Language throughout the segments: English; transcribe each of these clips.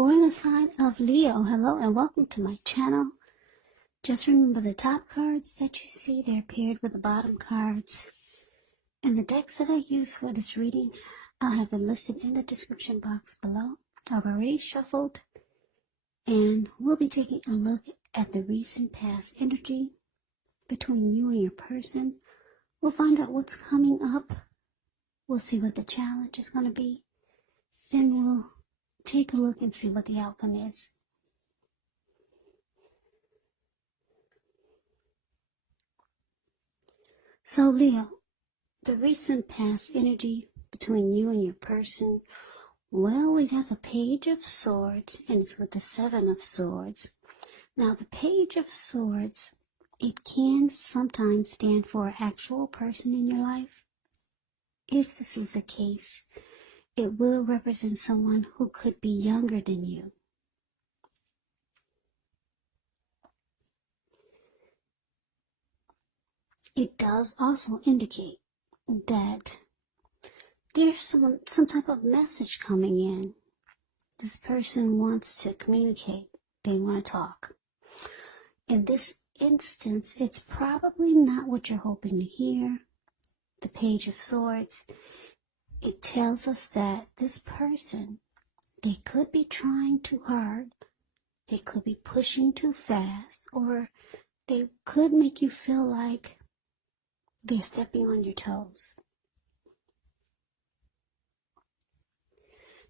For the sign of Leo, hello and welcome to my channel. Just remember the top cards that you see, they're paired with the bottom cards. And the decks that I use for this reading, I'll have them listed in the description box below. I've already shuffled, and we'll be taking a look at the recent past energy between you and your person. We'll find out what's coming up. We'll see what the challenge is going to be. Then we'll take a look and see what the outcome is. So Leo, the recent past energy between you and your person, well, we got the Page of Swords, and it's with the Seven of Swords. Now, the Page of Swords, it can sometimes stand for an actual person in your life. If this is the case, it will represent someone who could be younger than you. It does also indicate that there's some type of message coming in. This person wants to communicate. They want to talk. In this instance, it's probably not what you're hoping to hear. The Page of Swords, it tells us that this person, they could be trying too hard, they could be pushing too fast, or they could make you feel like they're stepping on your toes.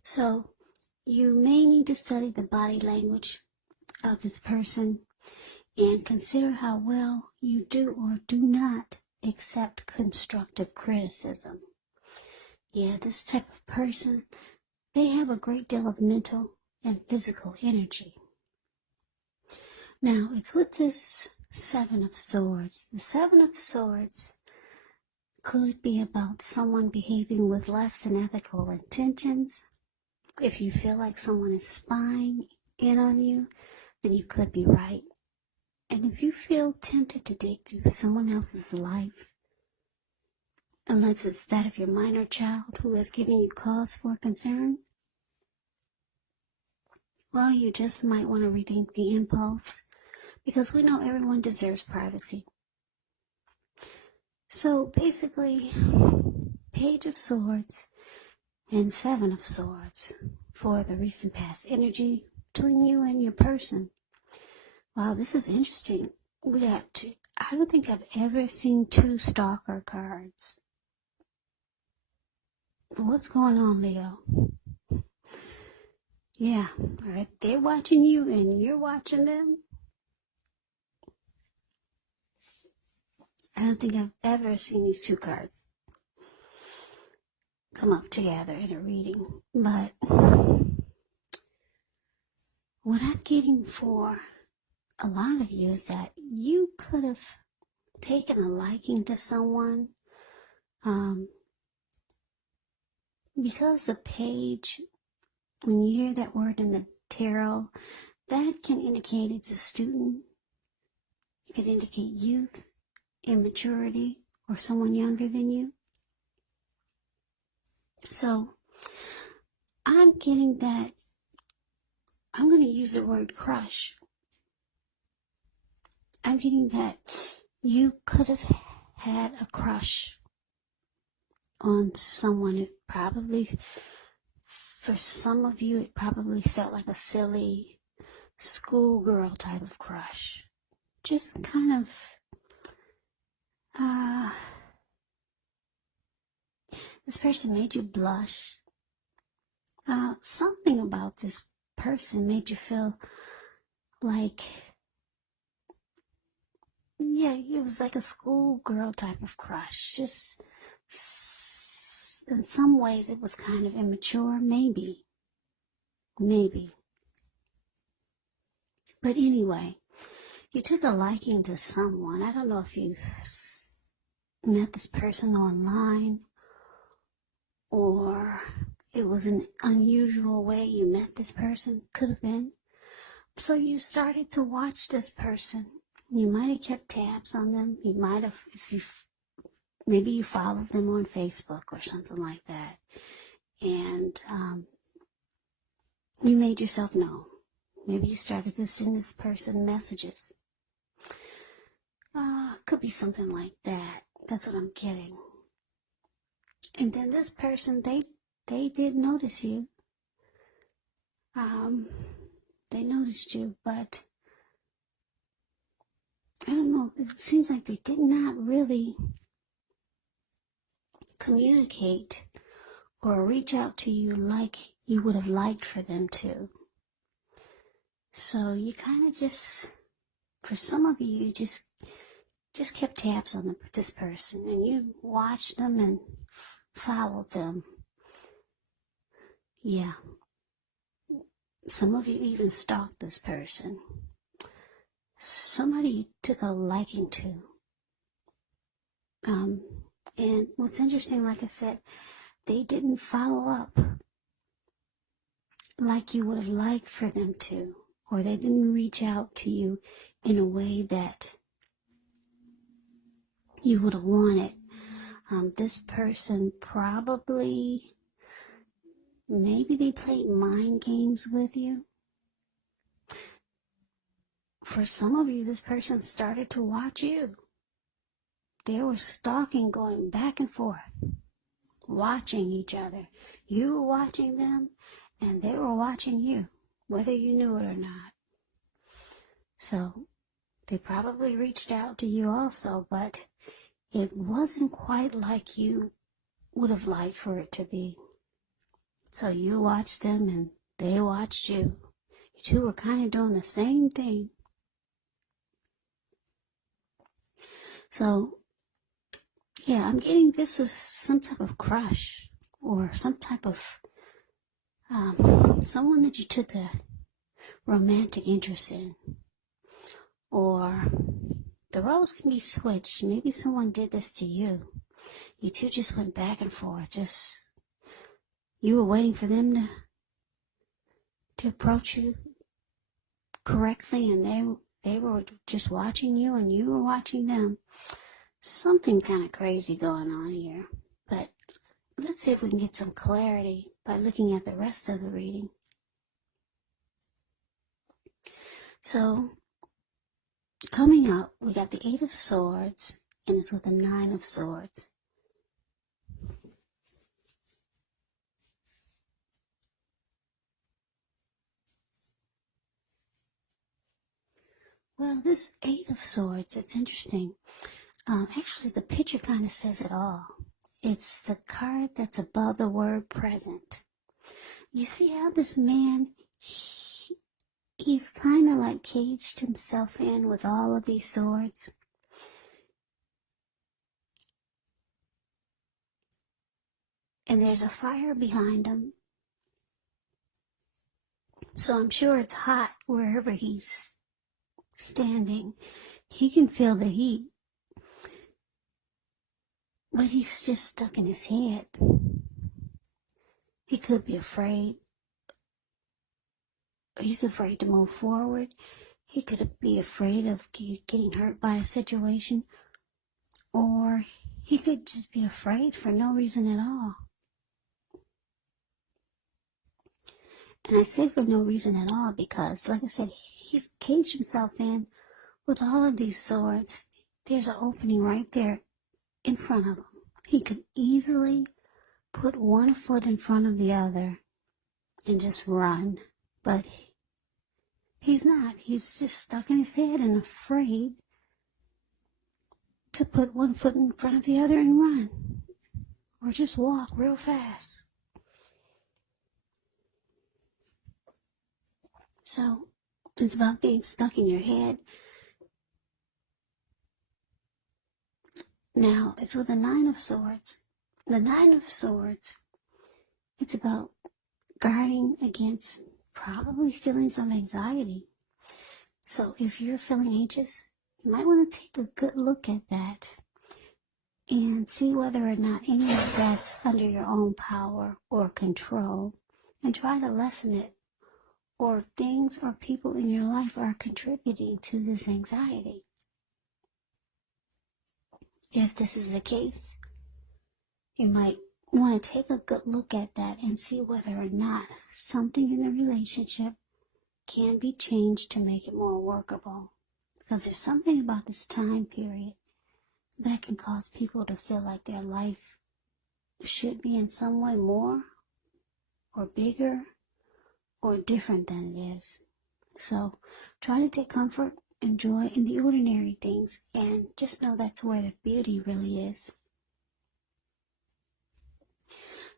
So you may need to study the body language of this person and consider how well you do or do not accept constructive criticism. Yeah, this type of person, they have a great deal of mental and physical energy. Now, it's with this Seven of Swords. The Seven of Swords could be about someone behaving with less than ethical intentions. If you feel like someone is spying in on you, then you could be right. And if you feel tempted to dig through someone else's life, unless it's that of your minor child who has given you cause for concern, well, you just might want to rethink the impulse, because we know everyone deserves privacy. So basically, Page of Swords and Seven of Swords for the recent past energy between you and your person. Wow, this is interesting. We got two. I don't think I've ever seen two stalker cards. What's going on, Leo? Yeah, right. They're watching you and you're watching them. I don't think I've ever seen these two cards come up together in a reading. But what I'm getting for a lot of you is that you could have taken a liking to someone. Because the page, when you hear that word in the tarot, that can indicate it's a student. It could indicate youth, immaturity, or someone younger than you. So I'm getting that, I'm going to use the word crush. I'm getting that you could have had a crush on someone. It probably, for some of you, it probably felt like a silly schoolgirl type of crush. Just kind of, this person made you blush. Something about this person made you feel like, yeah, it was like a schoolgirl type of crush. Just, in some ways, it was kind of immature, maybe. But anyway, you took a liking to someone. I don't know if you met this person online, or it was an unusual way you met this person. Could have been. So you started to watch this person. You might have kept tabs on them. You might have, maybe you followed them on Facebook or something like that. And You made yourself known. Maybe you started to send this person messages. Could be something like that. That's what I'm getting. And then this person, they did notice you. They noticed you, but I don't know. It seems like they did not really communicate or reach out to you like you would have liked for them to. So you kind of just, for some of you, you just kept tabs on this person, and you watched them and followed them. Yeah. Some of you even stalked this person. Somebody took a liking to. And what's interesting, like I said, they didn't follow up like you would have liked for them to, or they didn't reach out to you in a way that you would have wanted. This person probably, maybe they played mind games with you. For some of you, this person started to watch you. They were stalking, going back and forth, watching each other. You were watching them, and they were watching you, whether you knew it or not. So they probably reached out to you also, but it wasn't quite like you would have liked for it to be. So you watched them, and they watched you. You two were kind of doing the same thing. So yeah, I'm getting this was some type of crush, or some type of someone that you took a romantic interest in. Or the roles can be switched. Maybe someone did this to you. You two just went back and forth. You were waiting for them to approach you correctly, and they were just watching you, and you were watching them. Something kind of crazy going on here. But let's see if we can get some clarity by looking at the rest of the reading. So, coming up, we got the 8 of Swords, and it's with the 9 of Swords. Well, this 8 of Swords, it's interesting. Actually, the picture kind of says it all. It's the card that's above the word present. You see how this man, he's kind of like caged himself in with all of these swords. And there's a fire behind him. So I'm sure it's hot wherever he's standing. He can feel the heat. But he's just stuck in his head. He could be afraid. He's afraid to move forward. He could be afraid of getting hurt by a situation. Or he could just be afraid for no reason at all. And I say for no reason at all because, like I said, he's caged himself in with all of these swords. There's an opening right there in front of him. He could easily put one foot in front of the other and just run. But he's not. He's just stuck in his head and afraid to put one foot in front of the other and run. Or just walk real fast. So, it's about being stuck in your head. Now, it's with the 9 of Swords. The 9 of Swords, it's about guarding against probably feelings of anxiety. So if you're feeling anxious, you might want to take a good look at that and see whether or not any of that's under your own power or control, and try to lessen it, or things or people in your life are contributing to this anxiety. If this is the case, you might want to take a good look at that and see whether or not something in the relationship can be changed to make it more workable. Because there's something about this time period that can cause people to feel like their life should be in some way more or bigger or different than it is. So try to take comfort and joy in the ordinary things, and just know that's where the beauty really is.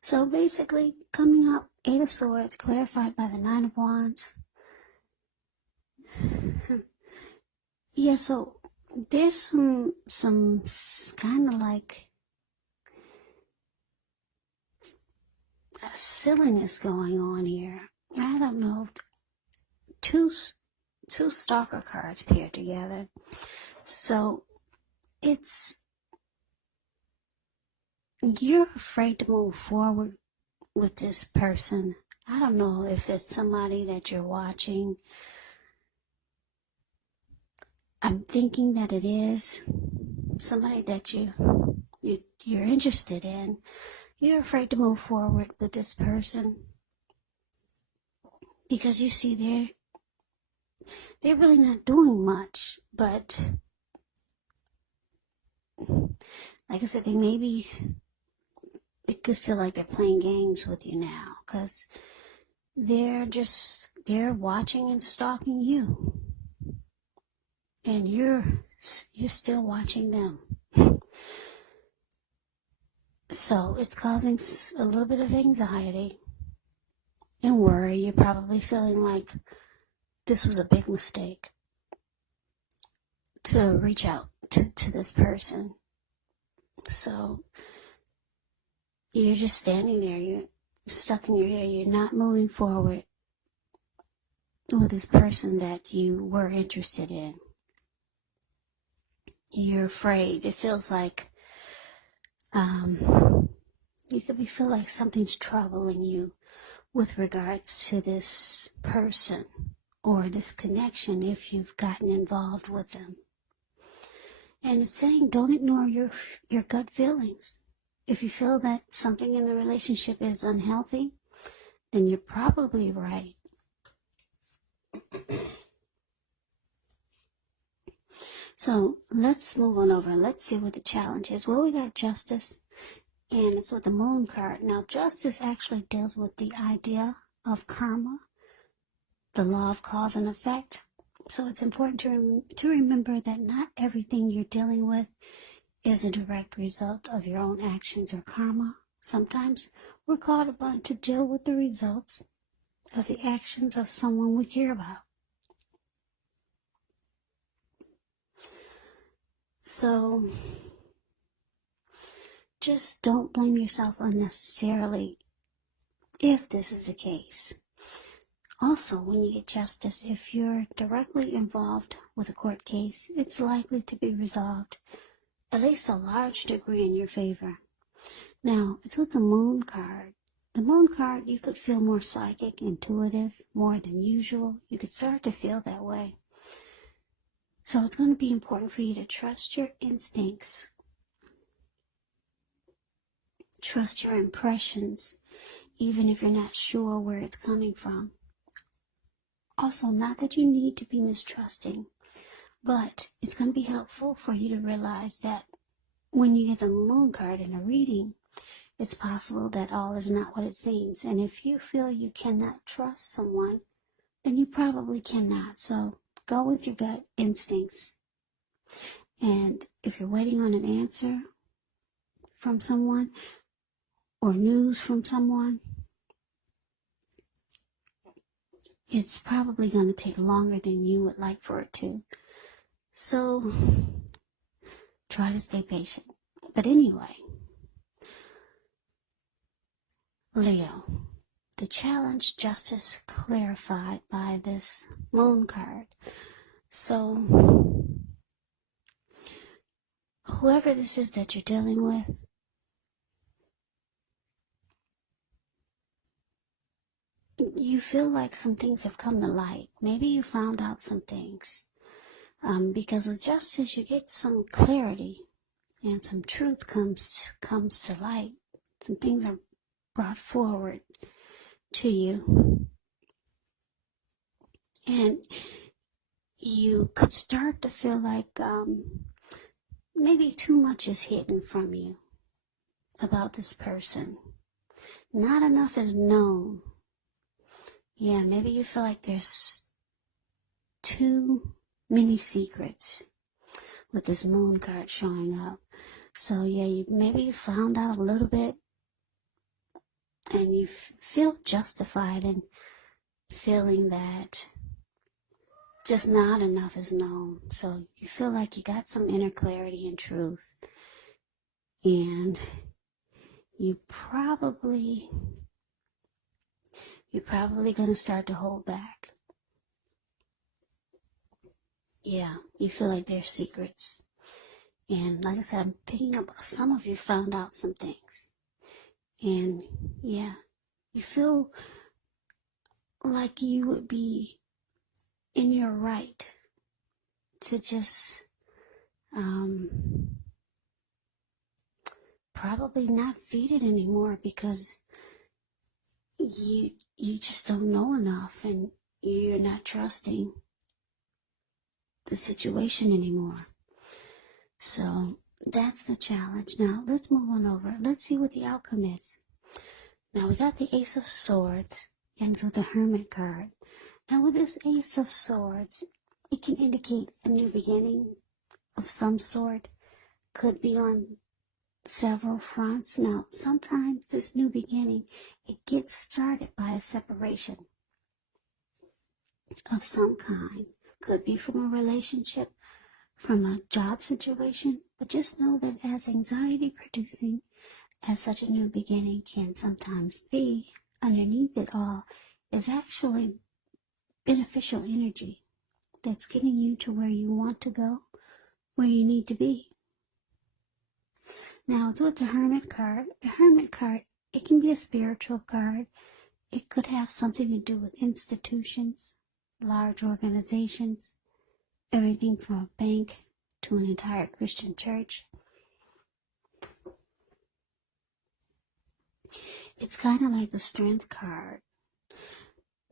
So basically, coming up, 8 of Swords, clarified by the 9 of Wands. Yeah, so there's some kind of like silliness going on here. I don't know. Two stalker cards paired together. So you're afraid to move forward with this person. I don't know if it's somebody that you're watching. I'm thinking that it is somebody that you're interested in. You're afraid to move forward with this person because you see they're really not doing much, but like I said, it could feel like they're playing games with you now because they're watching and stalking you, and you're still watching them. So it's causing a little bit of anxiety and worry. You're probably feeling like this was a big mistake to reach out to this person. So you're just standing there, you're stuck in your hair, you're not moving forward with this person that you were interested in. You're afraid. It feels like you could feel like something's troubling you with regards to this person or this connection if you've gotten involved with them. And it's saying don't ignore your gut feelings. If you feel that something in the relationship is unhealthy, then you're probably right. So let's move on over and let's see what the challenge is. Well, we got Justice, and it's with the Moon card. Now, Justice actually deals with the idea of karma, the law of cause and effect. So it's important to remember that not everything you're dealing with is a direct result of your own actions or karma. Sometimes we're called upon to deal with the results of the actions of someone we care about. So just don't blame yourself unnecessarily if this is the case. Also, when you get Justice, if you're directly involved with a court case, it's likely to be resolved, at least a large degree, in your favor. Now, it's with the Moon card. The Moon card, you could feel more psychic, intuitive, more than usual. You could start to feel that way. So it's going to be important for you to trust your instincts. Trust your impressions, even if you're not sure where it's coming from. Also, not that you need to be mistrusting, but it's going to be helpful for you to realize that when you get the Moon card in a reading, it's possible that all is not what it seems. And if you feel you cannot trust someone, then you probably cannot. So go with your gut instincts. And if you're waiting on an answer from someone or news from someone, it's probably going to take longer than you would like for it to. So try to stay patient. But anyway, Leo, the challenge, Justice, clarified by this Moon card. So whoever this is that you're dealing with, you feel like some things have come to light. Maybe you found out some things. Because with Justice, you get some clarity and some truth comes to light. Some things are brought forward to you. And you could start to feel like maybe too much is hidden from you about this person. Not enough is known. Yeah, maybe you feel like there's too many secrets with this moon card showing up. So yeah, maybe you found out a little bit and you feel justified in feeling that just not enough is known. So you feel like you got some inner clarity and truth. And you're probably going to start to hold back. Yeah, you feel like there's secrets. And like I said, I'm picking up, some of you found out some things. And yeah, you feel like you would be in your right to just probably not feed it anymore, because you just don't know enough and you're not trusting the situation anymore. So that's the challenge. Now let's move on over. Let's see what the outcome is. Now we got the Ace of Swords ends with the Hermit card. Now with this Ace of Swords, it can indicate a new beginning of some sort. Could be on several fronts. Now sometimes this new beginning, it gets started by a separation of some kind. Could be from a relationship, from a job situation, but just know that as anxiety producing as such a new beginning can sometimes be, underneath it all is actually beneficial energy that's getting you to where you want to go, where you need to be. Now it's with the Hermit card. The Hermit card, it can be a spiritual card. It could have something to do with institutions, large organizations, everything from a bank to an entire Christian church. It's kind of like the Strength card,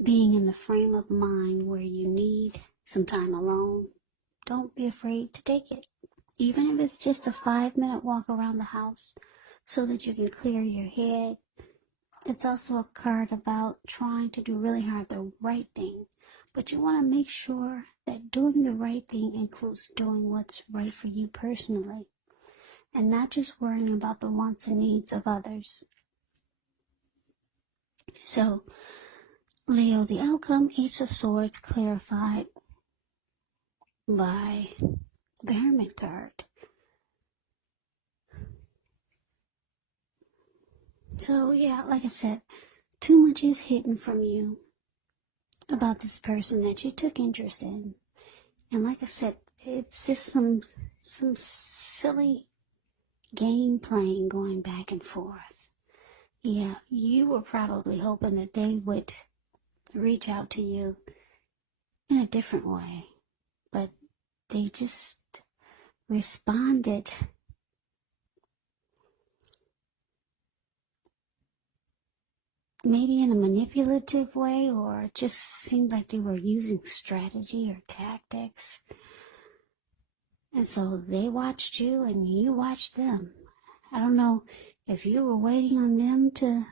being in the frame of mind where you need some time alone. Don't be afraid to take it, even if it's just a 5-minute walk around the house so that you can clear your head. It's also a card about trying to do really hard the right thing, but you want to make sure that doing the right thing includes doing what's right for you personally, and not just worrying about the wants and needs of others. So, Leo, the outcome, Ace of Swords, clarified by the Hermit card. So, yeah, like I said, too much is hidden from you about this person that you took interest in. And like I said, it's just some silly game playing going back and forth. Yeah, you were probably hoping that they would reach out to you in a different way, but they just responded maybe in a manipulative way, or it just seemed like they were using strategy or tactics. And so they watched you and you watched them. I don't know if you were waiting on them to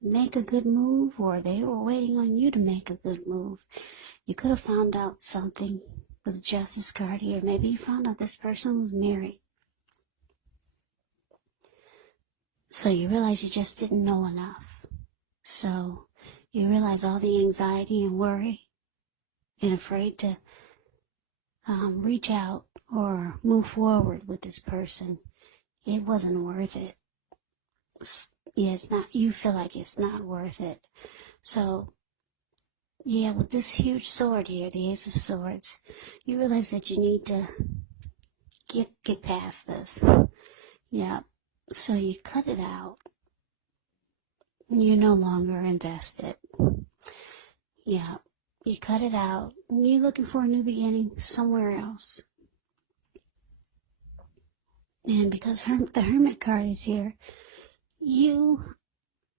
make a good move or they were waiting on you to make a good move. You could have found out something with the Justice card here. Maybe you found out this person was married. So you realize you just didn't know enough. So you realize all the anxiety and worry and afraid to reach out or move forward with this person. It wasn't worth it. Yeah, it's not, you feel like it's not worth it. So, yeah, with this huge sword here, the Ace of Swords, you realize that you need to get past this. Yeah, so you cut it out. You're no longer invested. Yeah, you cut it out. You're looking for a new beginning somewhere else. And because the Hermit card is here, you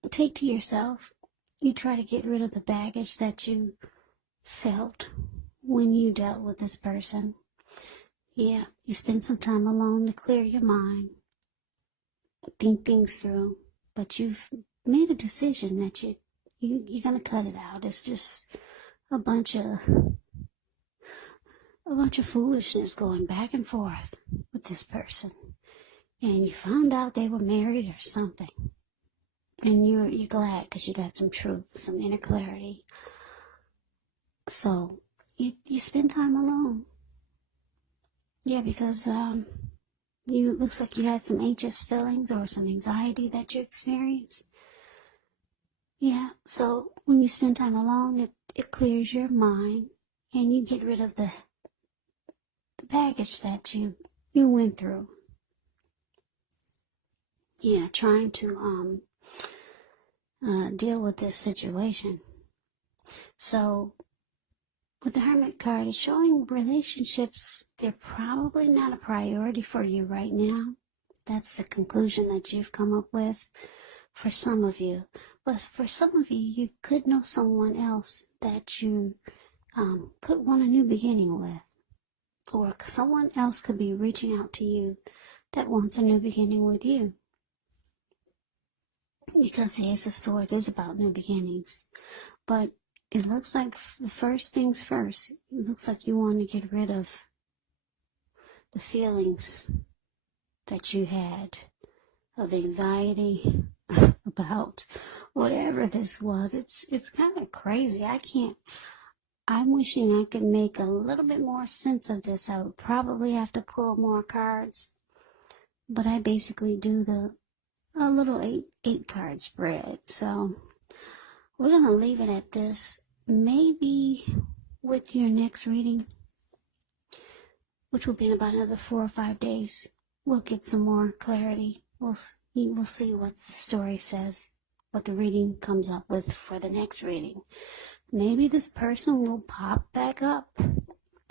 take to yourself, you try to get rid of the baggage that you felt when you dealt with this person. Yeah, you spend some time alone to clear your mind, think things through, but you've made a decision that you're gonna cut it out. It's just a bunch of foolishness going back and forth with this person, and you found out they were married or something, and you're glad because you got some truth, some inner clarity. So you spend time alone. Yeah, because looks like you had some anxious feelings or some anxiety that you experienced. Yeah, so when you spend time alone, it clears your mind, and you get rid of the baggage that you went through. Yeah, trying to deal with this situation. So with the Hermit card, it's showing relationships, they're probably not a priority for you right now. That's the conclusion that you've come up with for some of you. But for some of you, you could know someone else that you could want a new beginning with. Or someone else could be reaching out to you that wants a new beginning with you. Because the Ace of Swords is about new beginnings. But it looks like the first things first. It looks like you want to get rid of the feelings that you had of anxiety about whatever this was. It's kind of crazy. I'm wishing I could make a little bit more sense of this. I would probably have to pull more cards, but I basically do a little eight card spread. So we're going to leave it at this. Maybe with your next reading, which will be in about another 4 or 5 days, we'll get some more clarity. We'll see what the story says, what the reading comes up with for the next reading. Maybe this person will pop back up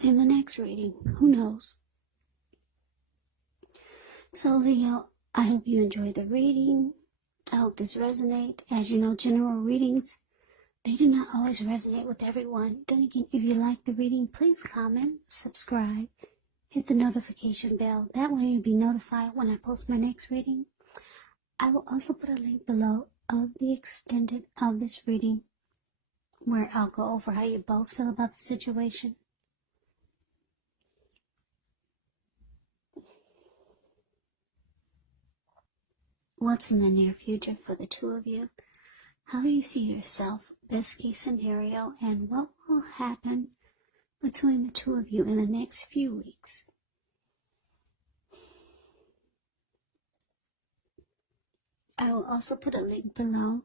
in the next reading. Who knows? So Leo, I hope you enjoyed the reading. I hope this resonates. As you know, general readings, they do not always resonate with everyone. Then again, if you like the reading, please comment, subscribe, hit the notification bell. That way you'll be notified when I post my next reading. I will also put a link below of the extended of this reading where I'll go over how you both feel about the situation. What's in the near future for the two of you? How you see yourself, best case scenario, and what will happen between the two of you in the next few weeks. I will also put a link below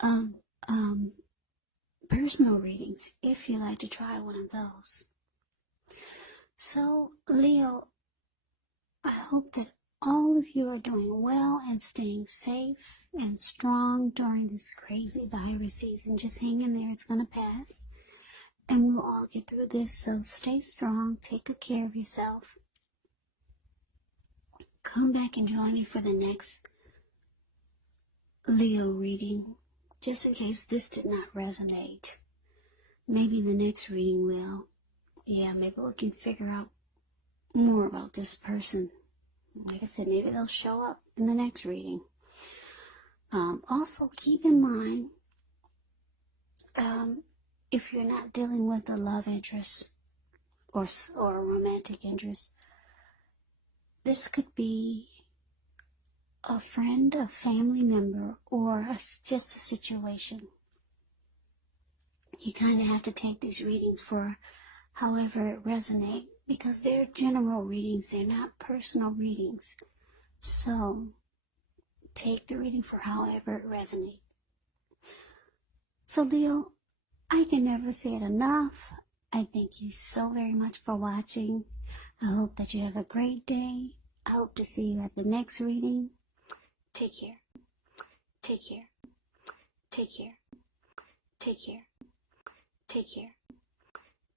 of personal readings if you like to try one of those. So, Leo, I hope that all of you are doing well and staying safe and strong during this crazy virus season. Just hang in there, it's going to pass. And we'll all get through this, so stay strong, take good care of yourself. Come back and join me for the next Leo reading, just in case this did not resonate. Maybe the next reading will. Yeah, maybe we can figure out more about this person. Like I said, maybe they'll show up in the next reading. Also, keep in mind, if you're not dealing with a love interest or a romantic interest, this could be a friend, a family member, or just a situation. You kind of have to take these readings for however it resonates, because they're general readings, they're not personal readings. So take the reading for however it resonates. So Leo, I can never say it enough. I thank you so very much for watching. I hope that you have a great day. I hope to see you at the next reading. Take care. Take care. Take care. Take care. Take care.